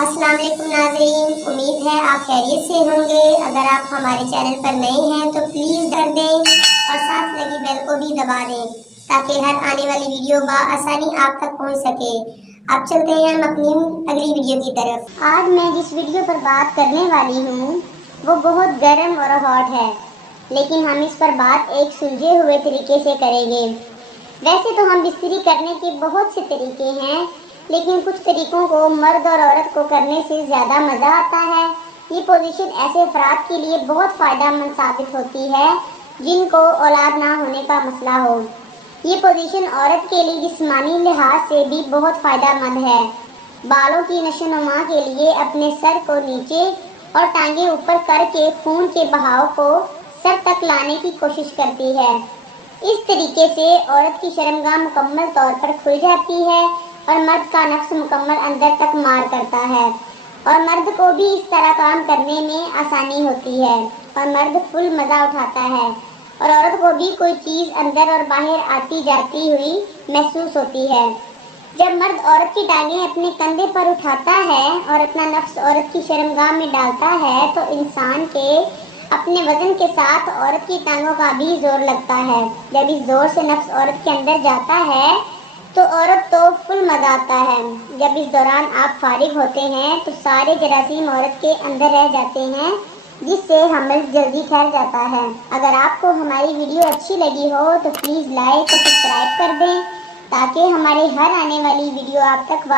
अस्सलाम वालेकुम नाज़रीन, उम्मीद है आप खैरियत से होंगे। अगर आप हमारे चैनल पर नए हैं तो प्लीज़ कर दें और साथ लगी बेल को भी दबा दें ताकि हर आने वाली वीडियो बआसानी आप तक पहुंच सके। अब चलते हैं हम अपनी अगली वीडियो की तरफ। आज मैं जिस वीडियो पर बात करने वाली हूँ वो बहुत गर्म और हॉट है, लेकिन हम इस पर बात एक सुलझे हुए तरीके से करेंगे। वैसे तो हम बिस्तरी करने के बहुत से तरीके हैं, लेकिन कुछ तरीकों को मर्द और औरत को करने से ज़्यादा मज़ा आता है। ये पोजीशन ऐसे अफराद के लिए बहुत फ़ायदेमंद साबित होती है जिनको औलाद ना होने का मसला हो। ये पोजीशन औरत के लिए जिस्मानी लिहाज से भी बहुत फ़ायदेमंद है। बालों की नशोनुमा के लिए अपने सर को नीचे और टांगे ऊपर करके खून के बहाव को सर तक लाने की कोशिश करती है। इस तरीके से औरत की शर्मगाह मुकम्मल तौर पर खुल जाती है और मर्द का नफ्स मुकम्मल अंदर तक मार करता है और मर्द को भी इस तरह काम करने में आसानी होती है और मर्द फुल मज़ा उठाता है और औरत को भी कोई चीज़ अंदर और बाहर आती जाती हुई महसूस होती है। जब मर्द औरत की टांगें अपने कंधे पर उठाता है और अपना नफ्स औरत की शर्मगाह में डालता है तो इंसान के अपने वजन के साथ औरत की टांगों का भी जोर लगता है। जब इस जोर से नफ्स औरत के अंदर जाता है तो औरत तो फुल मजा आता है। जब इस दौरान आप फारिग होते हैं तो सारे जरासीम औरत के अंदर रह जाते हैं, जिससे हमल जल्दी ठहर जाता है। अगर आपको हमारी वीडियो अच्छी लगी हो तो प्लीज़ लाइक और सब्सक्राइब कर दें ताकि हमारी हर आने वाली वीडियो आप तक